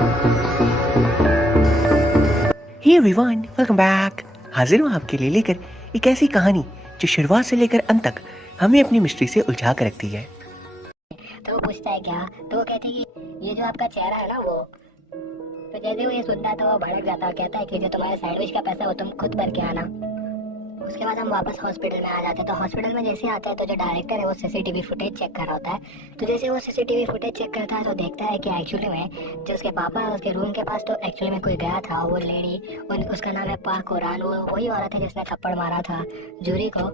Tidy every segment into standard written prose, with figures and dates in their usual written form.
Hey everyone, welcome back. हाजिर हूँ आपके लिए लेकर एक ऐसी कहानी जो शुरुआत से लेकर अंत तक हमें अपनी मिस्ट्री से उलझा कर रखती है। तो वो पूछता है क्या, तो वो कहती है कि ये जो आपका चेहरा है ना वो, तो जैसे वो ये सुनता है तो वो भड़क जाता है और कहता है कि जो तुम्हारे सैंडविच का पैसा वो तुम खुद भर के आना। उसके बाद हम वापस हॉस्पिटल में आ जाते हैं। तो हॉस्पिटल में जैसे आते हैं तो जो डायरेक्टर है वो सीसीटीवी फुटेज चेक कर रहा होता है। तो जैसे वो सीसीटीवी फुटेज चेक करता है तो देखता है कि एक्चुअली में जो उसके पापा है उसके रूम के पास तो एक्चुअली में कोई गया था। वो लेडी, उसका नाम है पाक ओरान, वो वही औरत है जिसने थप्पड़ मारा था जूरी को।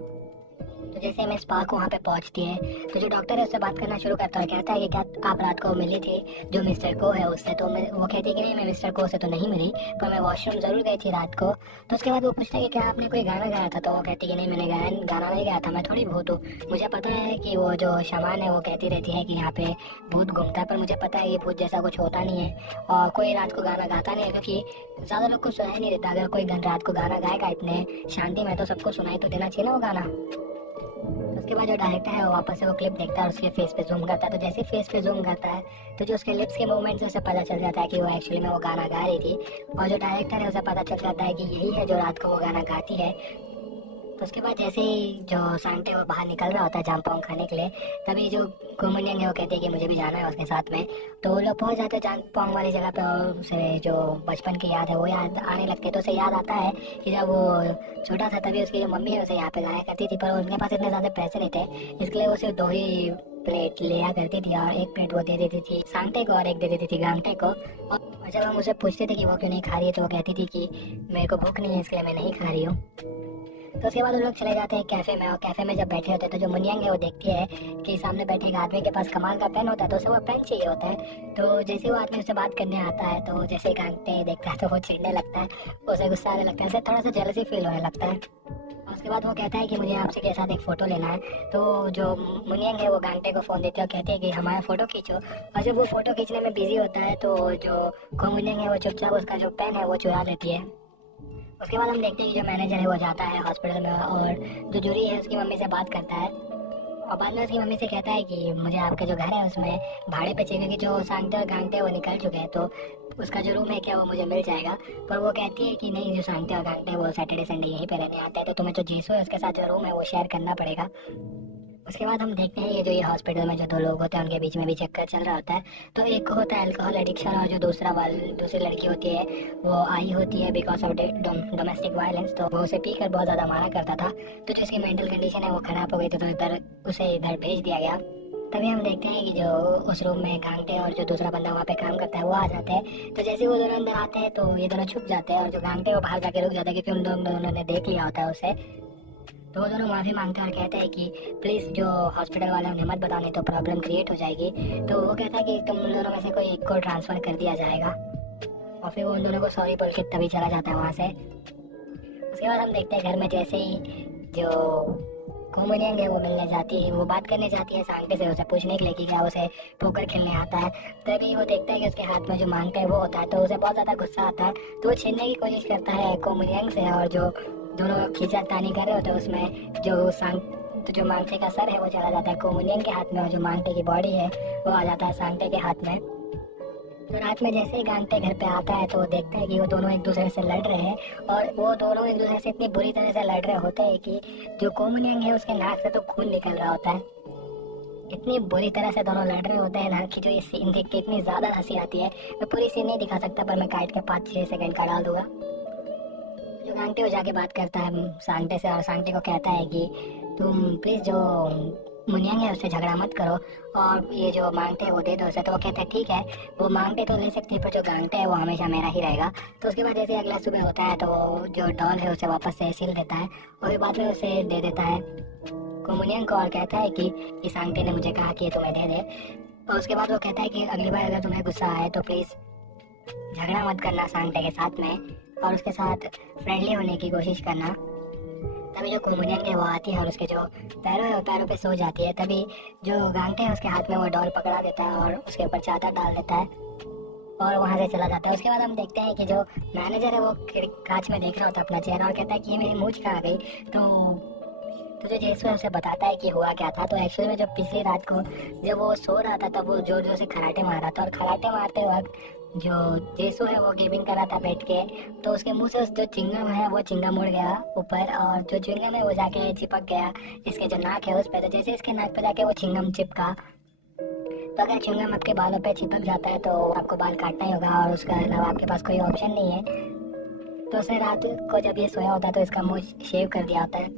तो जैसे मिस पार्क वहाँ पे पहुँचती है तो जो डॉक्टर है उससे बात करना शुरू करता है। कहता है कि क्या आप रात को मिली थी जो मिस्टर को है उससे? तो वो कहती है कि नहीं, मैं मिस्टर को से तो नहीं मिली, पर मैं वॉशरूम ज़रूर गई थी रात को। तो उसके बाद वो पूछता है कि क्या आपने कोई गाना गाया था? तो वो कहती है कि नहीं, मैंने गाना नहीं गाया था, मैं थोड़ी भूत हूँ। मुझे पता है कि वो जो शमान है वो कहती रहती है कि यहाँ पे भूत घूमता है, पर मुझे पता है ये भूत जैसा कुछ होता नहीं है और कोई रात को गाना गाता नहीं है, क्योंकि ज़्यादा लोग को सुनाई नहीं देता। अगर कोई रात को गाना गाएगा इतने शांति में तो सबको सुनाई तो देना चाहिए ना वो गाना। उसके बाद जो डायरेक्टर है वो वापस से वो क्लिप देखता है और उसके फेस पे जूम करता है। तो जैसे फेस पे जूम करता है तो जो उसके लिप्स के मूवमेंट से उसे पता चल जाता है कि वो एक्चुअली में वो गाना गा रही थी। और जो डायरेक्टर है उसे पता चल जाता है कि यही है जो रात को वो गाना गाती है। तो उसके बाद जैसे ही जो सांटे वो बाहर निकल रहा होता है जामपोंग खाने के लिए, तभी जो कुमुनियंग है वो कहती है कि मुझे भी जाना है उसके साथ में। तो वो लोग पहुंच जाते हैं जामपोंग वाली जगह पे और उसे जो बचपन की याद है वो याद आने लगती है। तो उसे याद आता है कि जब वो छोटा था तभी उसकी जो मम्मी है उसे यहाँ पे लाया करती थी, पर उनके पास इतने ज़्यादा पैसे नहीं थे, इसके लिए वो सिर्फ 2 ही प्लेट लिया करती थी और एक प्लेट वो दे देती थी सांटे को और एक दे देती थी गांगटे को। और जब हम उसे पूछते थे कि वो क्यों नहीं खा रही है तो वो कहती थी कि मेरे को भूख नहीं है इसलिए मैं नहीं खा रही हूँ। तो उसके बाद वो लोग चले जाते हैं कैफे में और कैफे में जब बैठे होते हैं तो जो मुनियंग है वो देखती है कि सामने बैठे एक आदमी के पास कमाल का पेन होता है, तो उसे वो पेन चाहिए होता है। तो जैसे वो आदमी उससे बात करने आता है तो जैसे गांगते देखता है तो वो चिढ़ने लगता है, उसे गुस्सा आने लगता है, उसे थोड़ा सा जेलसी फील होने लगता है। और उसके बाद वो कहता है कि मुझे आपसे के साथ एक फ़ोटो लेना है। तो जो मुनियंग है वो गांगटे को फ़ोन देती है और कहती है कि हमारा फ़ोटो खींचो। और जब वो फ़ोटो खींचने में बिजी होता है तो जो मुनियंग है वो चुपचाप उसका जो पेन है वो चुरा लेती है। उसके बाद हम देखते हैं कि जो मैनेजर है वो जाता है हॉस्पिटल में और जो जूरी है उसकी मम्मी से बात करता है और बाद में उसकी मम्मी से कहता है कि मुझे आपका जो घर है उसमें भाड़े पे चाहिए, क्योंकि जो सांगते और गांगते वो निकल चुके हैं, तो उसका जो रूम है क्या वो मुझे मिल जाएगा। पर वो कहती है कि नहीं, जो सांगते और गांगते वो सैटरडे संडे यहीं पे रहने आते हैं, तो तुम्हें जो जीसू है उसके साथ जो रूम है वो शेयर करना पड़ेगा। उसके बाद हम देखते हैं ये हॉस्पिटल में जो 2 लोग होते हैं उनके बीच में भी चक्कर चल रहा होता है। तो एक को होता है अल्कोहल एडिक्शन और जो दूसरी लड़की होती है वो आई होती है बिकॉज ऑफ डोमेस्टिक वायलेंस। तो वो उसे पीकर बहुत ज़्यादा मारा करता था, तो जो इसकी मेंटल कंडीशन है वो ख़राब हो गई थी, तो उसे इधर भेज दिया गया। तभी हम देखते हैं कि जो उस रूम में गांगटे और जो दूसरा बंदा वहाँ पे काम करता है वो आ जाते हैं। तो जैसे वो दोनों अंदर आते हैं तो ये दोनों छुप जाते हैं और जो गांगटे वो बाहर जाके रुक जाते हैं, क्योंकि उन दोनों ने देख लिया होता है उसे। तो वो दोनों माफ़ी मांगते हैं और कहते हैं कि प्लीज़ जो हॉस्पिटल वाले उन्हें मत बताने, तो प्रॉब्लम क्रिएट हो जाएगी। तो वो कहता है कि तुम उन दोनों में से कोई एक को ट्रांसफ़र कर दिया जाएगा और फिर वो उन दोनों को सॉरी बोल के तभी चला जाता है वहाँ से। उसके बाद हम देखते हैं घर में जैसे ही जो कोमुनियंग है वो मिलने जाती है, वो बात करने जाती है सांगटे से उसे पूछने के लिए कि क्या उसे पोकर खेलने आता है। तभी वो देखता है कि उसके हाथ में जो मांगटा है वो होता है, तो उसे बहुत ज़्यादा गुस्सा आता है, तो वो छीनने की कोशिश करता है कोमुनियंग से। और जो दोनों खींचातानी कर रहे होते हैं उसमें जो मांगटे का सर है वो चला जाता है कोमुनियंग के हाथ में और जो मांगटे की बॉडी है वो आ जाता है सांगटे के हाथ में। तो रात में जैसे ही गांगटे घर पे आता है तो वो देखता है कि वो दोनों एक दूसरे से लड़ रहे हैं और वो दोनों एक दूसरे से इतनी बुरी तरह से लड़ रहे होते हैं कि जो कोमुनियंग है उसके नाक से तो खून निकल रहा होता है। इतनी बुरी तरह से दोनों लड़ रहे होते हैं ना कि जो ये सीन देख के इतनी ज़्यादा हंसी आती है। मैं पूरी सीन नहीं दिखा सकता, पर मैं काट के 5-6 सेकंड का डाल दूंगा। जो गांगटे वो जाके बात करता है सांगटे से और सांगटे को कहता है कि तुम प्लीज़ जो मुनियंग है उससे झगड़ा मत करो और ये जो मांगटे है वो दे दो उसे। तो वो कहता है ठीक है, वो मांगटे तो ले सकती है पर जो गांगटे है वो हमेशा मेरा ही रहेगा। तो उसके बाद जैसे अगला सुबह होता है तो जो डॉल है उसे वापस से सिल देता है और फिर बाद में उसे दे देता है कोमुनियंग को और कहता है कि सांगटे ने मुझे कहा कि ये तुम्हें दे दे। और उसके बाद वो कहता है कि अगली बार अगर तुम्हें गुस्सा आए तो प्लीज़ झगड़ा मत करना सांगटे के साथ में और उसके साथ फ्रेंडली होने की कोशिश करना। तभी जो कोमुनियंग है वो आती है और उसके जो पैरों पे सो जाती है। तभी जो गांगटे है उसके हाथ में वो डॉल पकड़ा देता है और उसके ऊपर चादर डाल देता है और वहाँ से चला जाता है। उसके बाद हम देखते हैं कि जो मैनेजर है वो कांच में देख रहा होता है अपना चेहरा और कहता है कि ये मेरी मूंछ कहाँ गई। तो जो जेसु है उसे बताता है कि हुआ क्या था। तो एक्चुअली में जब पिछली रात को जब वो सो रहा था तब वो जोर जोर से खराटे मार रहा था और खराटे मारते वक्त जो जेसो है वो गेमिंग कर रहा था बैठ के, तो उसके मुंह से जो चिंगम है वो चिंगम उड़ गया ऊपर, और जो चिंगम है वो जाके चिपक गया इसके जो नाक है उस पे। तो जैसे इसके नाक पे जाके वो चिंगम चिपका, तो अगर चिंगम आपके बालों पे चिपक जाता है तो आपको बाल काटना ही होगा, और उसके अलावा आपके पास कोई ऑप्शन नहीं है। तो उसने रात को जब ये सोया होता है तो इसका मुंह शेव कर दिया होता है।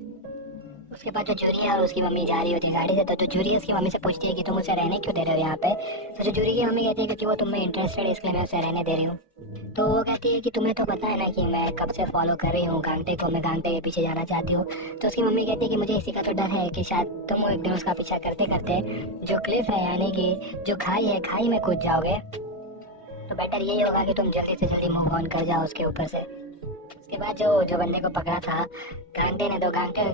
उसके बाद जो जूरी है और उसकी मम्मी जा रही होती है गाड़ी से, तो जो जूरी उसकी मम्मी से पूछती है कि तुम उसे रहने क्यों दे रहे हो यहाँ पे। तो जो जूरी की मम्मी कहती है क्योंकि वो तुम्हें इंटरेस्टेड है इसलिए मैं उसे रहने दे रही हूँ। तो वो कहती है कि तुम्हें तो पता है ना कि मैं कब से फॉलो कर रही हूँ गांगटे को, मैं गांगटे के पीछे जाना चाहती हूँ। तो उसकी मम्मी कहती है कि मुझे इसी का तो डर है कि शायद तुम एक दिन उसका पीछा करते करते जो क्लिफ है यानी कि जो खाई है, खाई में कूद जाओगे। तो बेटर यही होगा कि तुम जल्दी से जल्दी मूव ऑन कर जाओ उसके ऊपर से। उसके बाद जो बंदे को पकड़ा था गांगटे ने, तो गांगटे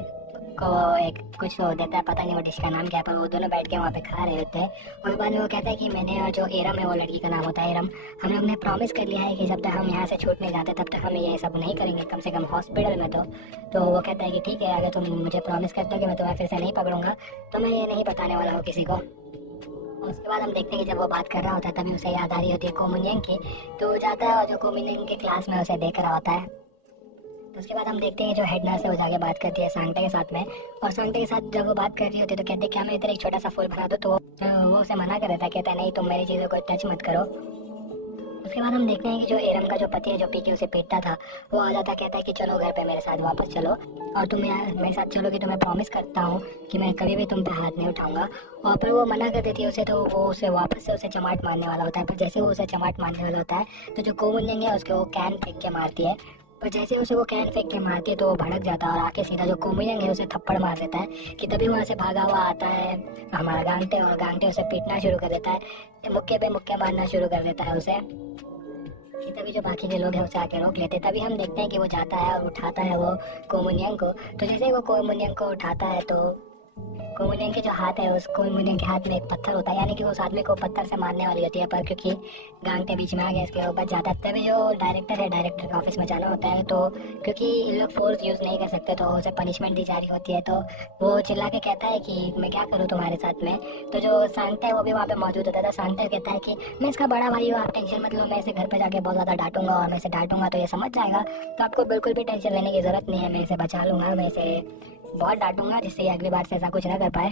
को एक कुछ तो देता है, पता नहीं वो डिश का नाम क्या है, पर वो दोनों बैठ के वहाँ पे खा रहे होते हैं। और बाद में वो कहता है कि मैंने और जो एरम है, वो लड़की का नाम होता है एरम, हम लोग ने प्रॉमिस कर लिया है कि जब तक हम यहाँ से छूट नहीं जाते तब तक हम ये सब नहीं करेंगे, कम से कम हॉस्पिटल में। तो वो कहता है कि ठीक है, अगर तुम मुझे प्रॉमिस करते हो कि मैं तुम्हें फिर से नहीं पकड़ूंगा तो मैं ये नहीं बताने वाला हूँ किसी को। उसके बाद हम देखते हैं कि जब वो बात कर रहा होता है तभी उसे याद आ रही होती है कोमुनियन की। तो वो जाता है और जो कोमुनियन के क्लास में उसे देख रहा होता है। तो उसके बाद हम देखते हैं जो हेड नर्स है वो जाके बात करती है सांगटे के साथ में, और सांगटे के साथ जब वो बात कर रही होती है तो कहते हैं क्या मैं इधर एक छोटा सा फूल बना दूँ। तो वो उसे मना कर देता है, कहता है नहीं तुम मेरी चीज़ों को टच मत करो। उसके बाद हम देखते हैं कि जो एरम का जो पति है जो पी के उसे पीटता था वो आ जाता, कहता है कि चलो घर पे मेरे साथ वापस चलो, और तुम मेरे साथ चलोगी तो मैं प्रॉमिस करता हूँ कि मैं कभी भी तुम पे हाथ नहीं उठाऊंगा। और पर वो मना कर देती है उसे, तो वो उसे वापस से उसे चमाट मारने वाला होता है। पर जैसे वो उसे चमाट मारने वाला होता है तो जो कोमुनियन है उसके वो कैन फेंक के मारती है। पर जैसे उसे वो कैन फेंक के मारती है तो वो भड़क जाता है और आके सीधा जो कोमुनियन है उसे थप्पड़ मार देता है। कि तभी वहाँ से भागा हुआ आता है हमारा गांगटे, और गांगटे उसे पीटना शुरू कर देता है, मुक्के पे मुक्के मारना शुरू कर देता है उसे। कि तभी जो बाकी के लोग हैं उसे आके रोक लेते हैं। तभी हम देखते हैं कि वो जाता है और उठाता है वो कोमुनियन को। तो जैसे ही वो कोमुनियन को उठाता है तो कोमुनियन के जो हाथ है उस कोमुनियन के हाथ में एक पत्थर होता है, यानी कि उस आदमी को पत्थर से मारने वाली होती है, पर क्योंकि गांगटे बीच में आ गया इसके ऊपर जाता है। तभी जो डायरेक्टर है, डायरेक्टर के ऑफिस में जाना होता है, तो क्योंकि इन लोग फोर्स यूज़ नहीं कर सकते तो उसे पनिशमेंट दी जा रही होती है। तो वो चिल्ला के कहता है कि मैं क्या करूँ तुम्हारे साथ में। तो जो सांगटा है वो भी वहाँ पे मौजूद होता था। सांगटा कहता है कि मैं इसका बड़ा भाई हूँ, आप टेंशन मत लो, मैं इसे घर पे जाके बहुत ज़्यादा डांटूंगा, और मैं इसे डांटूंगा तो ये समझ जाएगा, तो आपको बिल्कुल भी टेंशन लेने की ज़रूरत नहीं है, मैं इसे बचा लूँगा, मैं इसे बहुत डांटूंगा जिससे ये अगली बार से ऐसा कुछ ना कर पाए।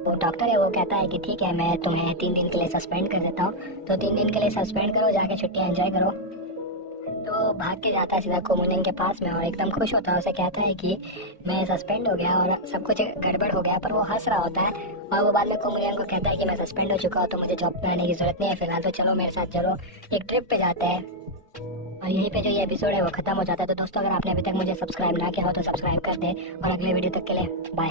वो डॉक्टर है वो कहता है कि ठीक है मैं तुम्हें 3 दिन के लिए सस्पेंड कर देता हूँ, तो 3 दिन के लिए सस्पेंड करो, जाके छुट्टियाँ एंजॉय करो। तो भाग के जाता है सीधा कोमुनियन के पास में और एकदम खुश होता है, उसे कहता है कि मैं सस्पेंड हो गया और सब कुछ गड़बड़ हो गया, पर वो हंस रहा होता है। और वो बाद में कोमुनियन को कहता है कि मैं सस्पेंड हो चुका हूँ तो मुझे जॉब पे आने की जरूरत नहीं है फिलहाल, तो चलो मेरे साथ चलो एक ट्रिप पे जाते हैं। और यहीं पे जो ये एपिसोड है वो खत्म हो जाता है। तो दोस्तों अगर आपने अभी तक मुझे सब्सक्राइब ना किया हो तो सब्सक्राइब कर दे, और अगले वीडियो तक के लिए बाय।